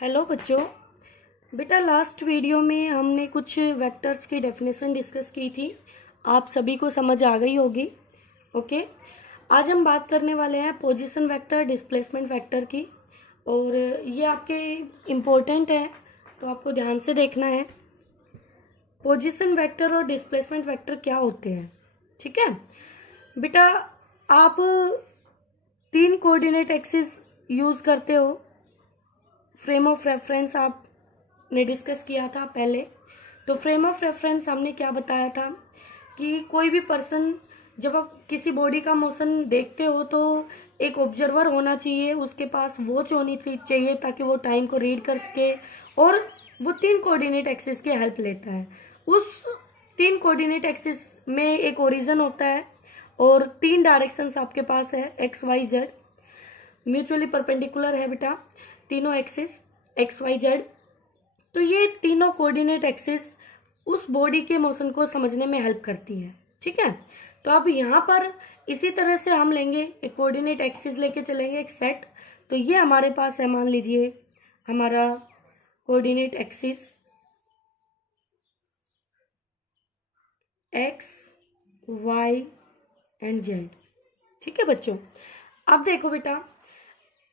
Hello बच्चों। बेटा last video में हमने कुछ वेक्टर्स की डेफिनेशन डिस्कस की थी, आप सभी को समझ आ गई होगी। ओके, आज हम बात करने वाले हैं पोजीशन वेक्टर, डिस्प्लेसमेंट वेक्टर की, और ये आपके इम्पोर्टेंट है तो आपको ध्यान से देखना है। पोजीशन वेक्टर और डिस्प्लेसमेंट वेक्टर क्या होते हैं, ठीक है बेटा। आप 3 कोऑर्डिनेट एक्सिस यूज करते हो, फ्रेम ऑफ रेफरेंस आपने डिस्कस किया था पहले। तो फ्रेम ऑफ रेफरेंस हमने क्या बताया था कि कोई भी पर्सन, जब आप किसी बॉडी का मोशन देखते हो तो एक ऑब्जर्वर होना चाहिए, उसके पास वॉच होनी चाहिए ताकि वो टाइम को रीड कर सके, और वो 3 कोऑर्डिनेट एक्सिस की हेल्प लेता है। उस 3 कोऑर्डिनेट एक्सिस में एक ओरिजिन होता है और 3 डायरेक्शंस आपके पास है, x y z, mutually perpendicular है बेटा तीनों एक्सिस एक्स वाई जेड। तो ये तीनों कोऑर्डिनेट एक्सिस उस बॉडी के मोशन को समझने में हेल्प करती है, ठीक है। तो अब यहाँ पर इसी तरह से हम लेंगे एक कोऑर्डिनेट एक्सिस लेके चलेंगे, एक सेट। तो ये हमारे पास है, मान लीजिए हमारा coordinate axis x y and z, ठीक है बच्चों। अब देखो बेटा,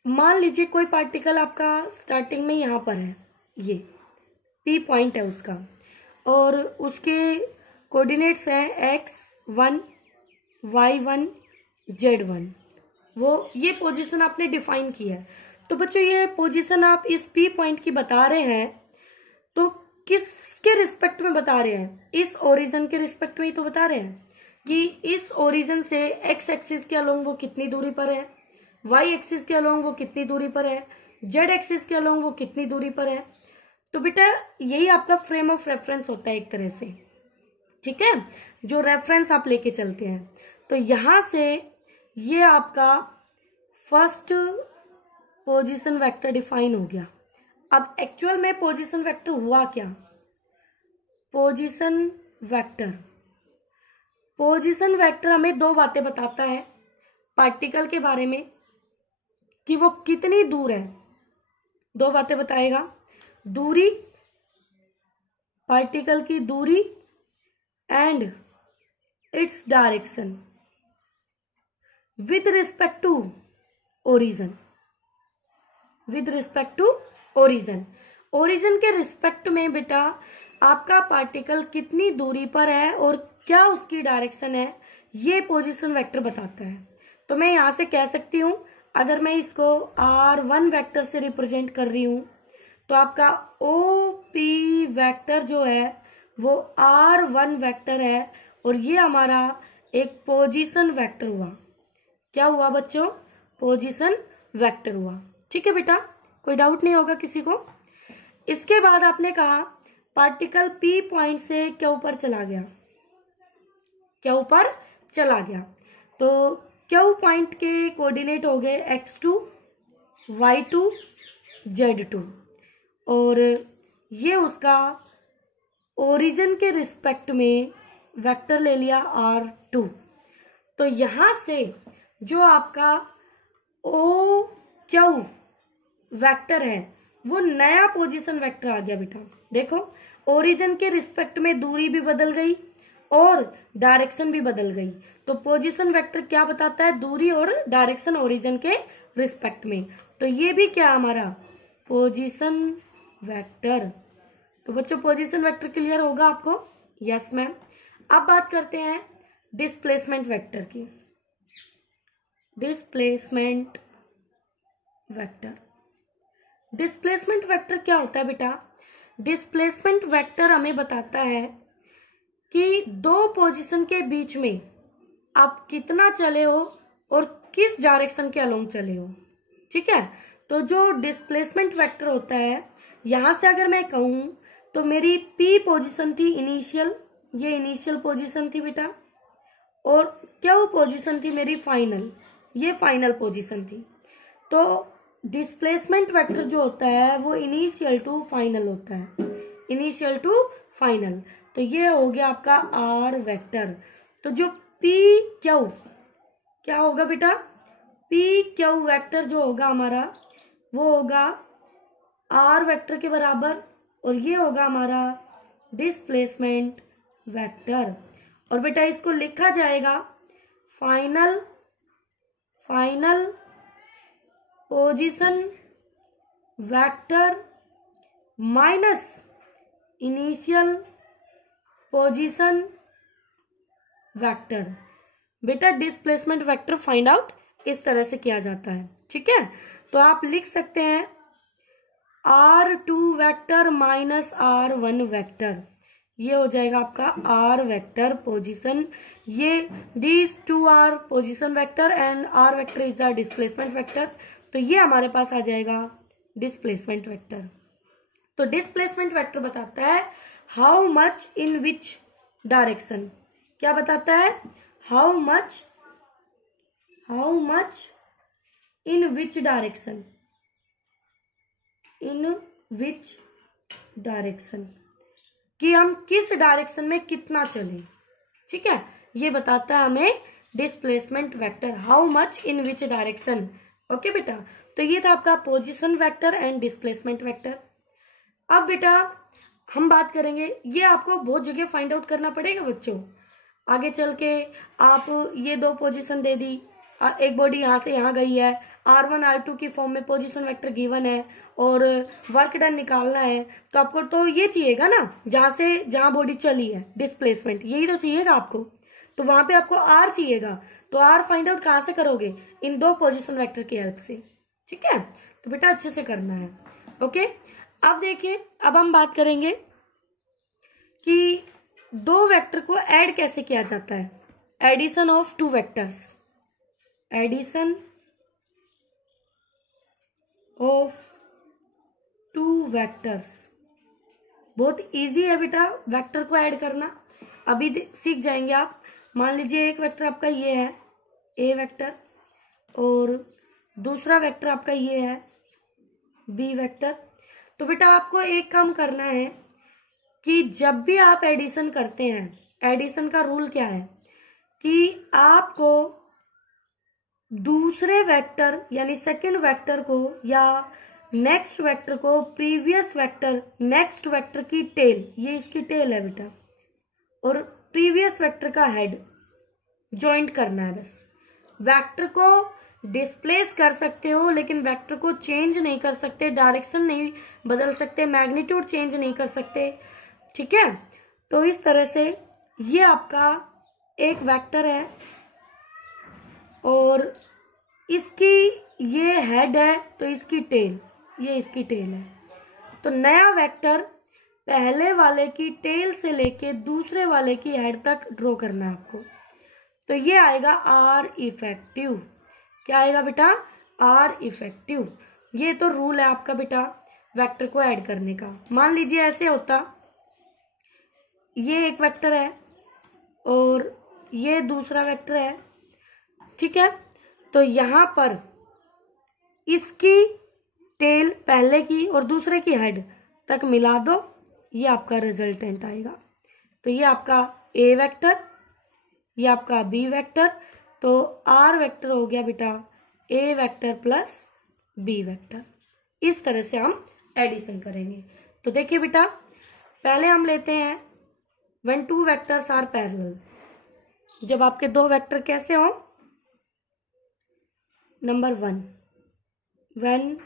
मान लीजिए कोई पार्टिकल आपका स्टार्टिंग में यहाँ पर है, ये P पॉइंट है उसका, और उसके कोऑर्डिनेट्स हैं x1 y1 z1। वो ये पोजीशन आपने डिफाइन किया है। तो बच्चों ये पोजीशन आप इस P पॉइंट की बता रहे हैं, तो किसके रिस्पेक्ट में बता रहे हैं? इस ओरिजिन के रिस्पेक्ट में ही तो बता रहे हैं कि इस ओरिजिन से x एक्सिस के अलोंग वो कितनी दूरी पर है, वाई एक्सिस के अलोंग वो कितनी दूरी पर है, जेड एक्सिस के अलोंग वो कितनी दूरी पर है। तो बेटा यही आपका फ्रेम ऑफ रेफरेंस होता है एक तरह से, ठीक है, जो रेफरेंस आप लेके चलते हैं। तो यहां से ये आपका फर्स्ट पोजीशन वेक्टर डिफाइन हो गया। अब एक्चुअल में पोजीशन वेक्टर हुआ क्या? पोजीशन वेक्टर हमें 2 बातें बताता है पार्टिकल के बारे में, कि वो कितनी दूर है। 2 बातें बताएगा, दूरी, पार्टिकल की दूरी, and its direction with respect to origin. Origin के रिस्पेक्ट में बेटा आपका पार्टिकल कितनी दूरी पर है और क्या उसकी डायरेक्शन है, ये पोजीशन वेक्टर बताता है। तो मैं यहां से कह सकती हूं, अगर मैं इसको R1 वेक्टर से रिप्रेजेंट कर रही हूं, तो आपका OP वेक्टर जो है वो R1 वेक्टर है, और ये हमारा एक पोजीशन वेक्टर हुआ। क्या हुआ बच्चों? पोजीशन वेक्टर हुआ, ठीक है बेटा, कोई डाउट नहीं होगा किसी को। इसके बाद आपने कहा पार्टिकल P पॉइंट से क्या ऊपर चला गया, तो क्यू पॉइंट के कोऑर्डिनेट हो गए x2 y2 z2, और ये उसका ओरिजिन के रिस्पेक्ट में वेक्टर ले लिया R2। तो यहां से जो आपका OQ वेक्टर है वो नया पोजीशन वेक्टर आ गया बेटा। देखो ओरिजिन के रिस्पेक्ट में दूरी भी बदल गई और डायरेक्शन भी बदल गई। तो पोजीशन वेक्टर क्या बताता है? दूरी और डायरेक्शन ओरिजिन के रिस्पेक्ट में। तो ये भी क्या हमारा पोजीशन वेक्टर। तो बच्चों पोजीशन वेक्टर क्लियर होगा आपको? Yes ma'am. अब बात करते हैं डिस्प्लेसमेंट वेक्टर की। डिस्प्लेसमेंट वेक्टर क्या होता है बेटा? डिस्प्लेसमेंट वेक्टर हमें बताता है कि 2 पोजीशन के बीच में आप कितना चले हो और किस डायरेक्शन के अलोंग चले हो, ठीक है। तो जो डिस्प्लेसमेंट वेक्टर होता है, यहां से अगर मैं कहूं तो मेरी P पोजीशन थी इनिशियल, ये इनिशियल पोजीशन थी बेटा, और Q पोजीशन थी मेरी फाइनल, ये फाइनल पोजीशन थी। तो डिस्प्लेसमेंट वेक्टर जो होता है वो इनिशियल टू फाइनल होता है, इनिशियल टू फाइनल। तो ये हो गया आपका R वेक्टर। तो जो PQ क्या होगा बेटा? PQ वेक्टर जो होगा हमारा वो होगा आर वेक्टर के बराबर, और ये होगा हमारा डिस्प्लेसमेंट वेक्टर। और बेटा इसको लिखा जाएगा final position vector minus initial position vector. बेटा डिस्प्लेसमेंट वेक्टर फाइंड आउट इस तरह से किया जाता है, ठीक है। तो आप लिख सकते हैं R2 vector minus R1 vector, ये हो जाएगा आपका R वेक्टर पोजीशन, ये these two are position vector and R vector is the displacement vector. तो ये हमारे पास आ जाएगा डिस्प्लेसमेंट वेक्टर। तो डिस्प्लेसमेंट वेक्टर बताता है how much in which direction, क्या बताता है, how much in which direction, कि हम किस डायरेक्शन में कितना चले, ठीक है। ये बताता है हमें displacement vector, how much in which direction. Okay बेटा, तो ये था आपका position vector and displacement vector. अब बेटा हम बात करेंगे, ये आपको बहुत जगह फाइंड आउट करना पड़ेगा बच्चों। आगे चल के आप ये दो पोजीशन दे दी, एक बॉडी यहाँ से यहाँ गई है, R1 R2 की फॉर्म में पोजीशन वेक्टर गिवन है और वर्क डन निकालना है, तो आपको तो ये चाहिएगा ना, जहां बॉडी चली है डिस्प्लेसमेंट, यही तो चाहिएगा आपको। तो वहां पे आपको R चाहिएगा, तो R फाइंड आउट कहां से करोगे, इन दो पोजीशन वेक्टर की हेल्प से, ठीक है। तो बेटा अच्छे से करना है। ओके, अब देखिए, अब हम बात करेंगे कि दो वेक्टर को ऐड कैसे किया जाता है, addition of two vectors, addition of two vectors. बहुत इजी है बेटा वेक्टर को ऐड करना, अभी सीख जाएंगे आप। मान लीजिए एक वेक्टर आपका ये है ए वेक्टर और दूसरा वेक्टर आपका ये है बी वेक्टर। तो बेटा आपको एक काम करना है कि जब भी आप एडिशन करते हैं, एडिशन का रूल क्या है कि आपको दूसरे वेक्टर यानी सेकंड वेक्टर को या नेक्स्ट वेक्टर को प्रीवियस वेक्टर, नेक्स्ट वेक्टर की टेल, ये इसकी टेल है बेटा, और प्रीवियस वेक्टर का हेड जॉइंट करना है बस। वेक्टर को डिस्प्लेस कर सकते हो लेकिन वेक्टर को चेंज नहीं कर सकते, डायरेक्शन नहीं बदल सकते, मैग्नीट्यूड चेंज नहीं कर सकते, ठीक है। तो इस तरह से ये आपका एक वेक्टर है और इसकी ये हेड है, तो इसकी टेल, ये इसकी टेल है। तो नया वेक्टर पहले वाले की टेल से लेके दूसरे वाले की हेड तक ड्रॉ करना है आपको। तो ये आएगा आर इफेक्टिव, क्या आएगा बेटा, आर इफेक्टिव। ये तो रूल है आपका बेटा वेक्टर को ऐड करने का। मान लीजिए ऐसे होता, ये एक वेक्टर है और ये दूसरा वेक्टर है, ठीक है। तो यहां पर इसकी टेल पहले की और दूसरे की हेड तक मिला दो, ये आपका रिजल्टेंट आएगा। तो ये आपका ए वेक्टर, ये आपका बी वेक्टर, तो आर वेक्टर हो गया बेटा ए वेक्टर प्लस बी वेक्टर। इस तरह से हम एडिशन करेंगे। तो देखिए बेटा, पहले हम लेते हैं when two vectors are parallel, जब आपके दो वेक्टर कैसे हो, number 1, when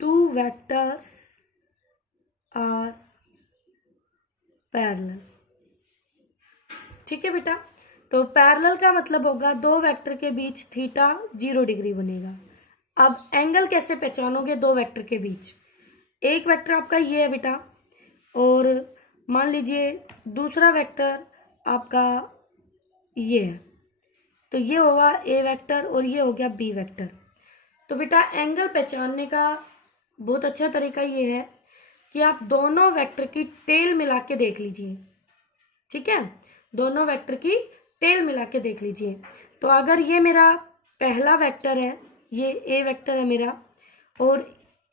two vectors are parallel, ठीक है बेटा। तो पैरेलल का मतलब होगा दो वेक्टर के बीच थीटा 0 डिग्री बनेगा। अब एंगल कैसे पहचानोगे दो वेक्टर के बीच, एक वेक्टर आपका ये है बेटा और मान लीजिए दूसरा वेक्टर आपका ये है, तो ये होगा ए वेक्टर और ये हो गया बी वेक्टर। तो बेटा एंगल पहचानने का बहुत अच्छा तरीका ये है कि आप दोनों वेक्टर की टेल मिला के देख लीजिए, ठीक है, दोनों वेक्टर की टेल मिला के देख लीजिए। तो अगर ये मेरा पहला वेक्टर है, ये ए वेक्टर है मेरा, और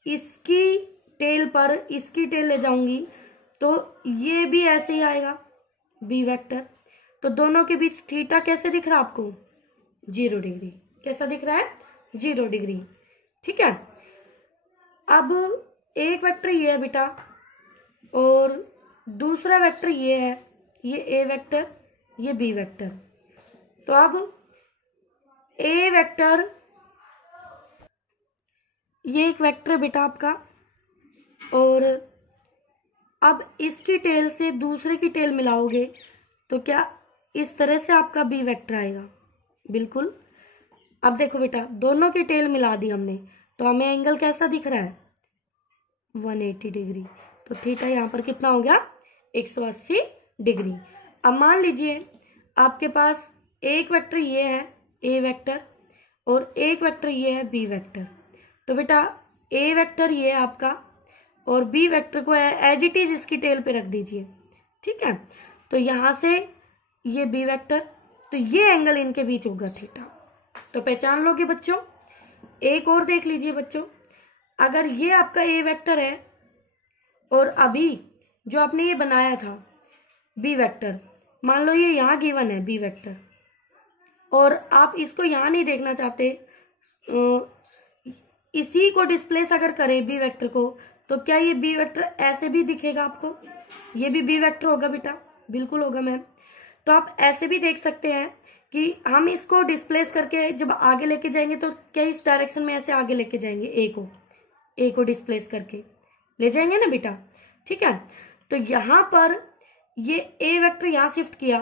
इसकी टेल पर इसकी टेल ले जाऊंगी तो ये भी ऐसे ही आएगा बी वेक्टर। तो दोनों के बीच थीटा कैसे दिख रहा है आपको, 0 डिग्री। कैसा दिख रहा है, 0 डिग्री, ठीक है। अब एक वेक्टर ये है बेटा और दूसरा वेक्टर ये है, ये ए वेक्टर, ये बी वेक्टर। तो अब ए वेक्टर, ये एक वेक्टर है बेटा आपका, और अब इसकी टेल से दूसरे की टेल मिलाओगे तो क्या इस तरह से आपका बी वेक्टर आएगा। बिल्कुल। अब देखो बेटा, दोनों की टेल मिला दी हमने, तो हमें एंगल कैसा दिख रहा है, 180 डिग्री। तो थीटा यहाँ पर कितना हो गया, 180 डिग्री। अब मान लीजिए आपके पास एक वेक्टर ये है ए वेक्टर और एक वेक्टर ये है बी वेक्टर। तो बेटा ए वेक्टर ये है आपका और बी वेक्टर को एज इट इज इसकी टेल पे रख दीजिए। ठीक है, तो यहां से ये बी वेक्टर, तो ये एंगल इनके बीच होगा थीटा। तो पहचान लोगे बच्चों। एक और देख लीजिए बच्चों, अगर ये आपका ए वेक्टर है और अभी जो आपने ये बनाया था बी वेक्टर, मान लो ये यहां गिवन है बी वेक्टर, और आप इसको यहां नहीं देखना चाहते, इसी को डिस्प्लेस अगर करें बी वेक्टर को, तो क्या ये बी वेक्टर ऐसे भी दिखेगा आपको, ये भी बी वेक्टर होगा बेटा, बिल्कुल होगा मैम। तो आप ऐसे भी देख सकते हैं कि हम इसको डिस्प्लेस करके जब आगे लेके जाएंगे तो क्या इस डायरेक्शन में ऐसे आगे लेके जाएंगे, ए को डिस्प्लेस करके ले जाएंगे ना बेटा। ठीक है, तो यहां पर ये ए वेक्टर यहां शिफ्ट किया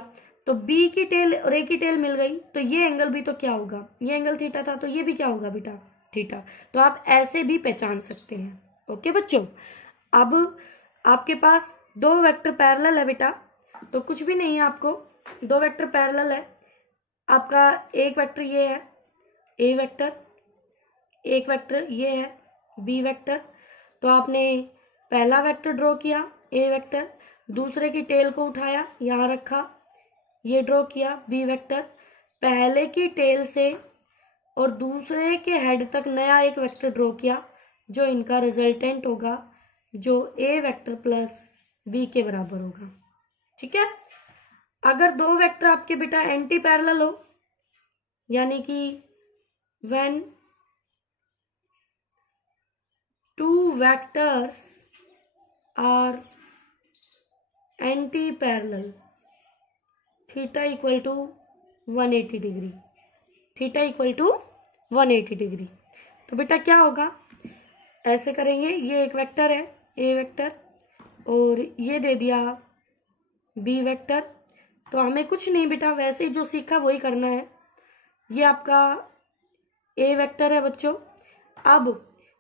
तो बी की टेल और ए की टेल मिल गई, तो ये एंगल भी तो क्या होगा, ये एंगल थीटा था, तो ये भी क्या होगा बेटा, थीटा। तो आप ऐसे भी पहचान सकते हैं। ओके बच्चों, अब आपके पास दो वेक्टर पैरेलल है बेटा, तो कुछ भी नहीं है, आपको दो वेक्टर पैरेलल है। आपका एक वेक्टर ये है ए वेक्टर, एक वेक्टर ये है बी वेक्टर। तो आपने पहला वेक्टर ड्रॉ किया ए वेक्टर, दूसरे की टेल को उठाया यहां रखा, ये ड्रॉ किया बी वेक्टर, पहले की टेल से और दूसरे के हेड तक नया एक वेक्टर ड्रॉ किया, जो इनका रिजल्टेंट होगा, जो ए वेक्टर प्लस बी के बराबर होगा। ठीक है, अगर दो वेक्टर आपके बेटा एंटी पैरेलल हो, यानी कि when two vectors are anti parallel, theta equal to 180 degree, theta equal to 180 degree. तो बेटा क्या होगा, ऐसे करेंगे, ये एक वेक्टर है ए वेक्टर और ये दे दिया बी वेक्टर। तो हमें कुछ नहीं बेटा, वैसे ही जो सीखा वही करना है। ये आपका ए वेक्टर है बच्चों, अब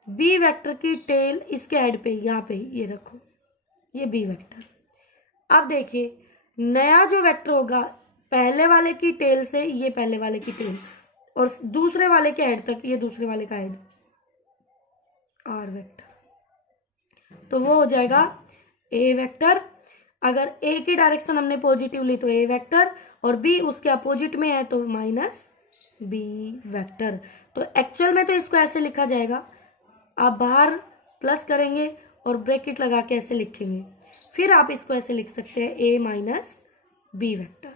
बी वेक्टर की टेल इसके हेड पे यहाँ पे ये रखो, ये बी वेक्टर। अब देखिए नया जो वेक्टर होगा, पहले वाले की टेल से ये पहले वाले की टेल और दूसरे वाले के हेड तक ये दूसरे वाले का हेड, आर वेक्टर। तो वो हो जाएगा ए वेक्टर। अगर ए की डायरेक्शन हमने पॉजिटिव ली तो ए वेक्टर, और बी उसके अपोजिट में है तो माइनस बी वेक्टर। तो एक्चुअल में तो इसको ऐसे लिखा जाएगा, आप बाहर प्लस करेंगे और ब्रैकेट लगा के ऐसे लिखेंगे, फिर आप इसको ऐसे लिख सकते हैं ए माइनस बी वेक्टर।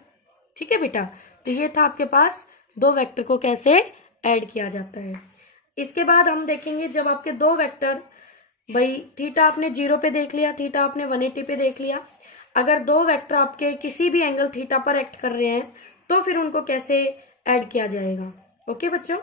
ठीक है बेटा, तो ये था आपके पास दो वेक्टर को कैसे ऐड किया जाता है। इसके बाद हम देखेंगे जब आपके दो वेक्टर, भाई थीटा आपने 0 पे देख लिया, थीटा आपने 180 पे देख लिया, अगर दो वेक्टर आपके किसी भी एंगल थीटा पर एक्ट कर रहे हैं तो फिर उनको कैसे ऐड किया जाएगा। ओके बच्चों।